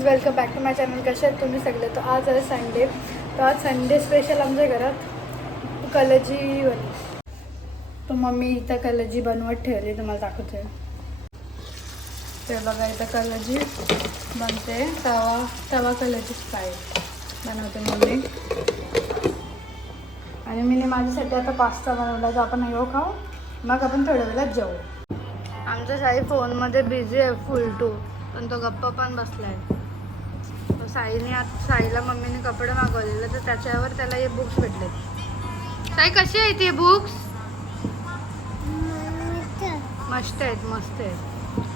Guys, welcome back to my channel. कसे आहेत तुम्ही सगळे? तर आज आहे संडे. तर आज संडे स्पेशल आमच्या घरात कलजी बनली. तर मम्मी इथं कलजी बनवत ठेवली, तुम्हाला दाखवते. ते बघा, इथं कलजी बनते. तवा कलजी फ्राय बनवते मम्मी. आणि मी माझ्यासाठी आता पास्ता बनवला, तर आपण येऊ खाऊ, मग आपण थोड्या वेळात जेवू. आमचा साई फोनमध्ये बिझी आहे फुल टू, पण तो गप्पा पण बसलाय. तो साईला मम्मीने कपडे मागवलेले, तर त्याच्यावर त्याला हे बुक्स भेटले. साई, कशी आहे ती बुक्स? मस्त आहेत.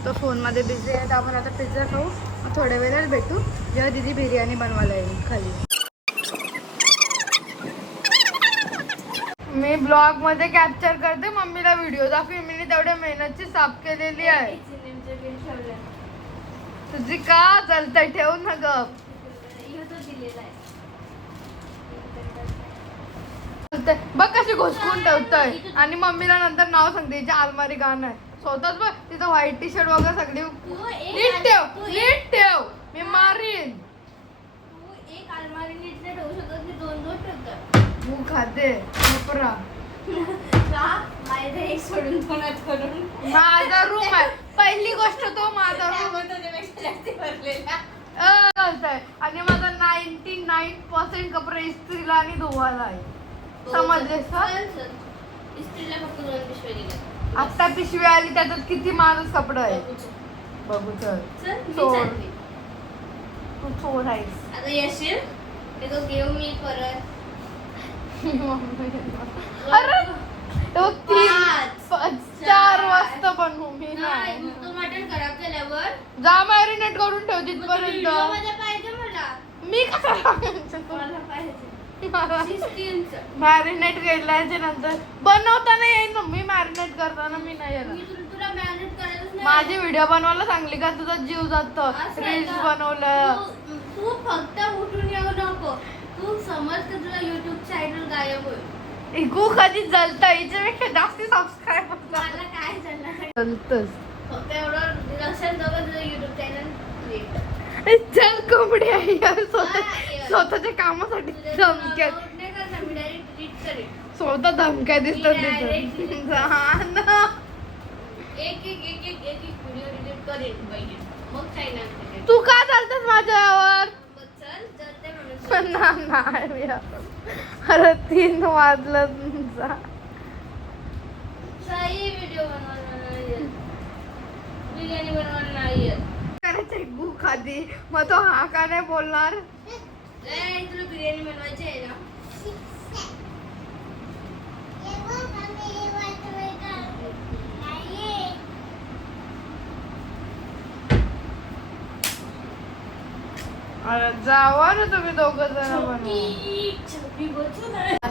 तो फोनमध्ये बिझी आहे. तर आपण आता पिझ्झा खाऊ, मग थोड्या वेळात भेटू जेव्हा दीदी बिर्याणी बनवायला येईल खाली. मी ब्लॉग मध्ये कॅप्चर करते, मम्मीला व्हिडिओ दाखवी. मी तेवढ्या मेहनतची साफ केलेली आहे. तुझी का चालतंय? ठेवू ना गप. बघ कशी घोसकून ठेवतोय. आणि मम्मीला नंतर नाव सांगते, हिच्या अलमारी गाणं आहे. स्वतःच बघ, तिथं व्हाईट टी शर्ट वगैरे सगळी. नीट ठेव, मी मारीन. तू खाते माझा रूम आहे. पहिली गोष्ट तो माझा रूम आणि माझा 99% कपडे इस्त्रीला आणि धुवायला आहे. समजलेस का? आता पिशवी आली, त्याच्यात किती माणूस कपडे आहे बघू. चल तू चोर आहेस. आता येशील ते तो घेऊ मी परत. अरे तो 4 वाजता बनवू मी. नाही, तू मटण खराब झाल्यावर जा मॅरिनेट करून ठेव तिथपर्यंत. मी मॅरिनेट केल्याच्या नंतर बनवताना येईल ना. मी मॅरिनेट करताना मी नाही येणार. माझी व्हिडिओ बनवायला सांगली का तुझा जीव जातो? रील्स बनवलं. तू फक्त उठून येऊ नको. तू समज का तुला युट्यूब चॅनल गायब होईल. इकू कधी जलतं, हिच्यापेक्षा जास्त सबस्क्राईब मला काय झालं जलतच. फक्त एवढं लक्षात ठेव, तुझं युट्यूब चॅनल चल कोंबडी आहे यार. स्वतःच्या कामासाठी धमक्या, स्वतः धमक्या दिसतात तिथं. तू का चालतस माझ्यावर? अरे 3 वाजलं. व्हिडिओ बनवायला बिर्याणी बनवायला नाही भूक आधी, मग तो हा का नाही बोलणार? तुला बिर्याणी बनवायची आहे ना? अरे जावा ना तुम्ही दोघं जण.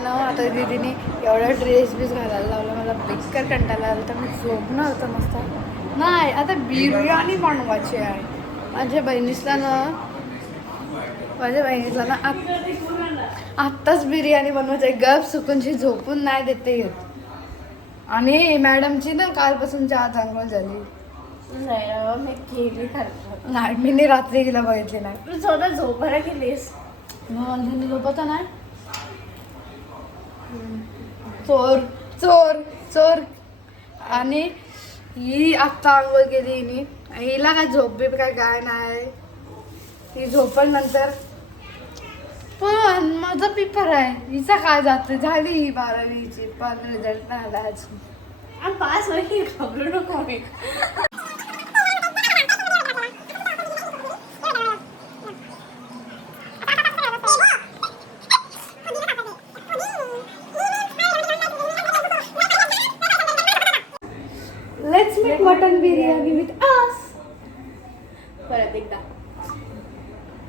आता दीदीने एवढा ड्रेस बीस घालायला लावला, मला बेकार कंटाळा आला. तर मी झोपणार होतं मस्त. नाही, आता बिर्याणी बनवायची आहे. माझ्या बहिणीला ना आत्ताच बिर्याणी बनवायची आहे. गप सुकूनशी झोपून नाही देते येत. आणि मॅडमची ना कालपासून आज आंघोळ झाली नाही. मी रात्री तिला बघितली नाही. तू स्वतः झोपायला गेलीस. मग झोपता नाही. चोर चोर चोर. आणि ही आत्ता आंघोळ केली हिने. हिला काय झोप बी काय नाही. ही झोपण नंतर. पण माझा पेपर आहे, हिचा काय जाते. झाली ही 12वीची, पण रिझल्ट नाही आला अजून. पास होईल, घाबरू नको. Let's make mutton biryani with अस. परत एकदा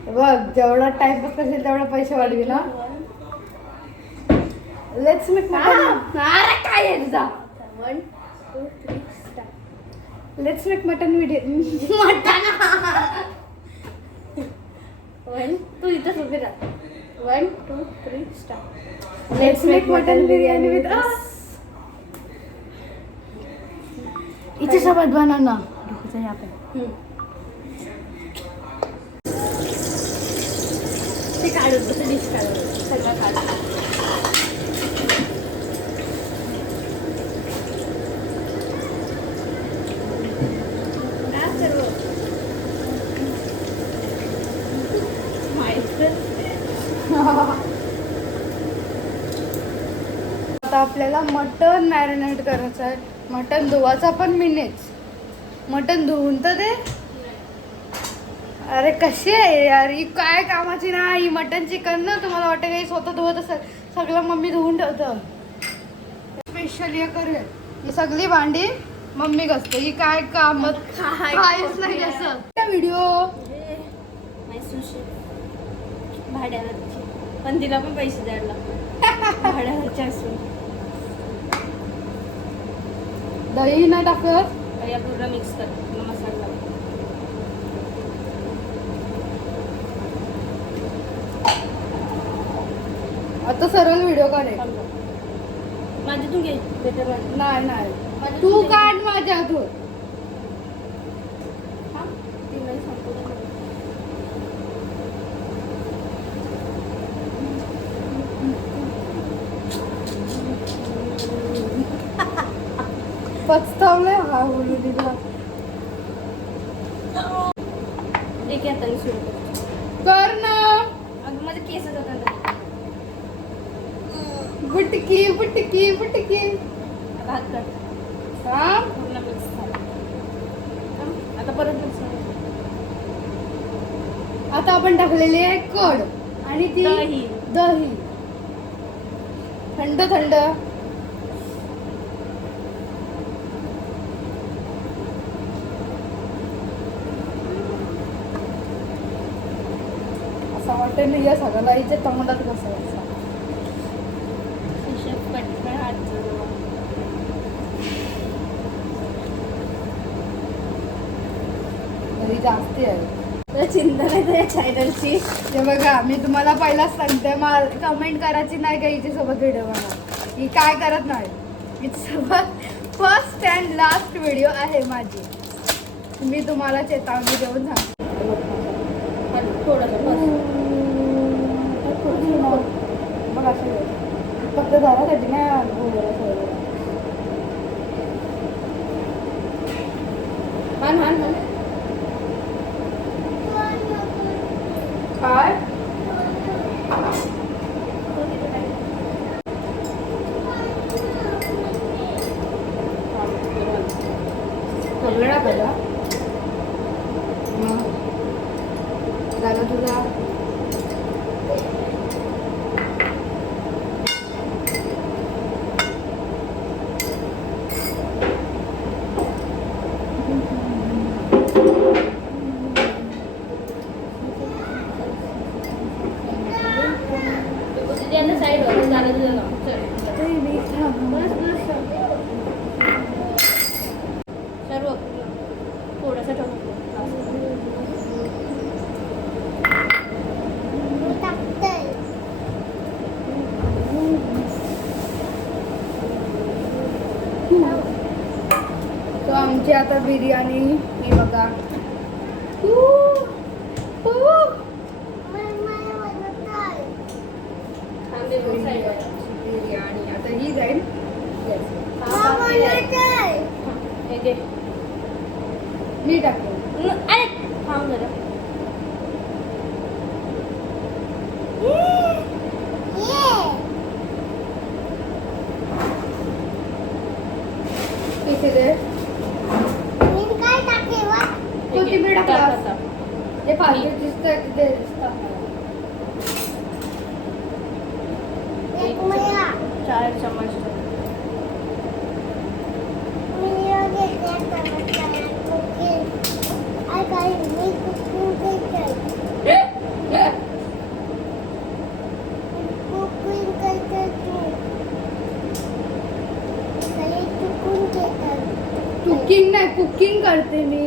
बघ, जेवढा टाइमपास करशील तेवढा पैसे वाढवी ना. Let's make mutton. काय आहे तुझा? 1 2 3 start. Let's make mutton biryani. तू इथंच उभी राहा. 1 2 3 start. Let's make mutton biryani with us. इथे सोबत बनव ना. यहाँ पे काढत बस डिश काढत सगळं काढ. आता आपल्याला मटन मॅरिनेट करायचं आहे. मटन धुवायचा पण मीनेच. मटन धुवून तर दे. अरे कशी आहे यार ही काय कामाची नाही. ही मटन चिकन ना तुम्हाला वाटतं काही स्वतः धुवत असेल. सगळं मम्मी धुवून ठेवतं. स्पेशल हे करेल ही सगळी भांडी मम्मी घासते. ही काय काम कायच नाही कसं व्हिडिओ भाड्यावरची पण तिला पण पैसे द्यायला लागतात. भाड्यावरची असून दही नाही टाकत. या पूर्ण मिक्स कर मसाला. आता सरळ व्हिडिओ काढेल. माझी तू घे बेटर. नाही नाही तू काढ माझ्या हातून. पचतावलंय हा बोलू दिला. एक हाताने सुरू कर ना. अगं माझे केस जातात. बुटकी बुटकी बुटकी. आता हात कर. हा पूर्ण मिक्स झालं. आता परत मिक्स आता आपण टाकलेली आहे कढ आणि ती दही. दही थंड थंड. असं वाटतं नाही या सगळ्या दहीच्या तोंडात बसायचं. पटकन हात जोडवा. दही जास्त आहे. चिंता नाही त्या चॅनलची. हे बघा मी तुम्हाला पहिलाच सांगते मला कमेंट करायची नाही का हिच्यासोबत व्हिडिओ बनवा. ही काय करत नाही. हिच्यासोबत फर्स्ट अँड लास्ट व्हिडिओ आहे माझी. मी तुम्हाला चेतावणी देऊन सांगते. थोडंसं मग असं फक्त झाल्यासाठी नाही. काय सगळं टाकायला झालं तुझा. साईडवर झालं तुझं नाव. सर्व थोडंसं ठेवतो. तो आमची आता बिर्याणी ही बघा. बिर्याणी आता ही जाईल. मी टाकतो. अरे थांब जरा. किती दे कोथिंबीर टाकला. हे फालतू दिसतं ते दिसतं. 4 चम्मच. कुकिंग नाही कुकिंग करते मी.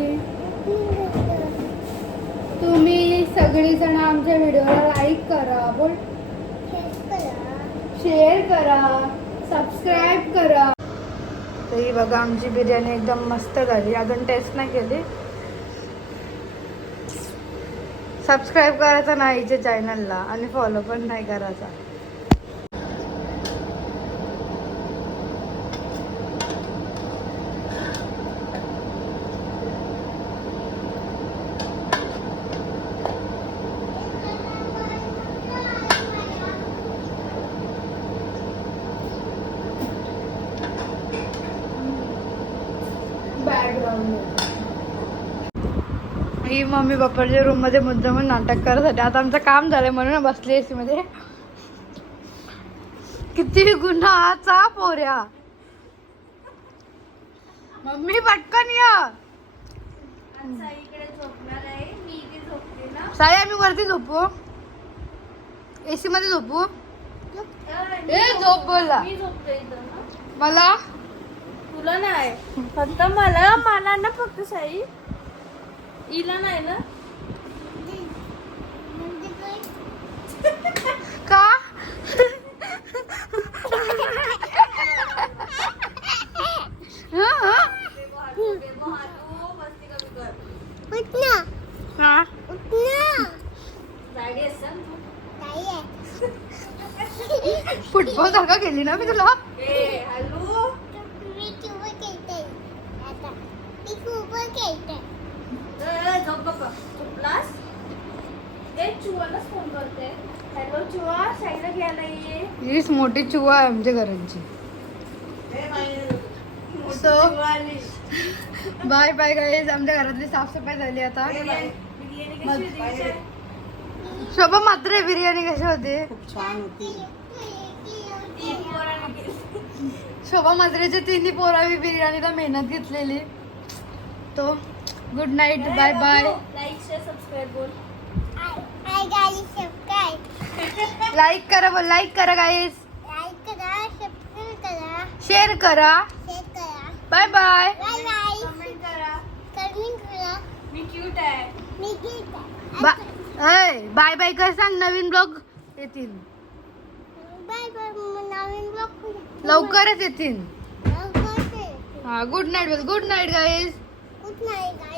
तुम्ही सगळीजण आमच्या व्हिडिओला लाईक करा. बोल शेअर करा सबस्क्राईब करा. तरी बघा आमची बिर्याणी एकदम मस्त झाली. अजून टेस्ट नाही केली. सबस्क्राईब करायचं नाही हिच्या चॅनलला आणि फॉलो पण नाही करायचा. ही मम्मी पप्पाच्या रूम मध्ये मुद्दामून नाटक करत. आता आमचं काम झालंय म्हणून बसली एसी मध्ये. किती गुन्हाचा पोऱ्या. मम्मी पटकन या. इकडे झोपणार आहे, मी इथे झोपते ना. साई आम्ही वरती झोपू, एसी मध्ये झोपू. ए झोप बोलला. मी झोपते इथं ना. मला तुला नाही, फक्त मला ना फक्त साई. इला नाही ना. का हा फुटबॉल सारखा केली ना मी तुला. फोन करते. हॅलो चुवा, साईला घ्यायला ये. हीच मोठी चुवा आहे आमच्या घरांची. So bye bye guys. आमच्या घरातली साफसफाई झाली आता. शोभा मात्र बिर्याणी कशी होती. खूप छान होती. शोभा मात्रेच्या तिन्ही पोरावी बिर्याणीला मेहनत घेतलेली. तो good night, bye bye. Like share subscribe बोल. लाईक करा बोल. लाईक करा गाईज. शेअर करा. Bye bye. कमेंट करा. मी क्यूट आहे. बाय बाय कर सांग. नवीन ब्लॉग येतील लवकरच येतील. हा गुड नाईट बोल. Good night guys. Good night, guys.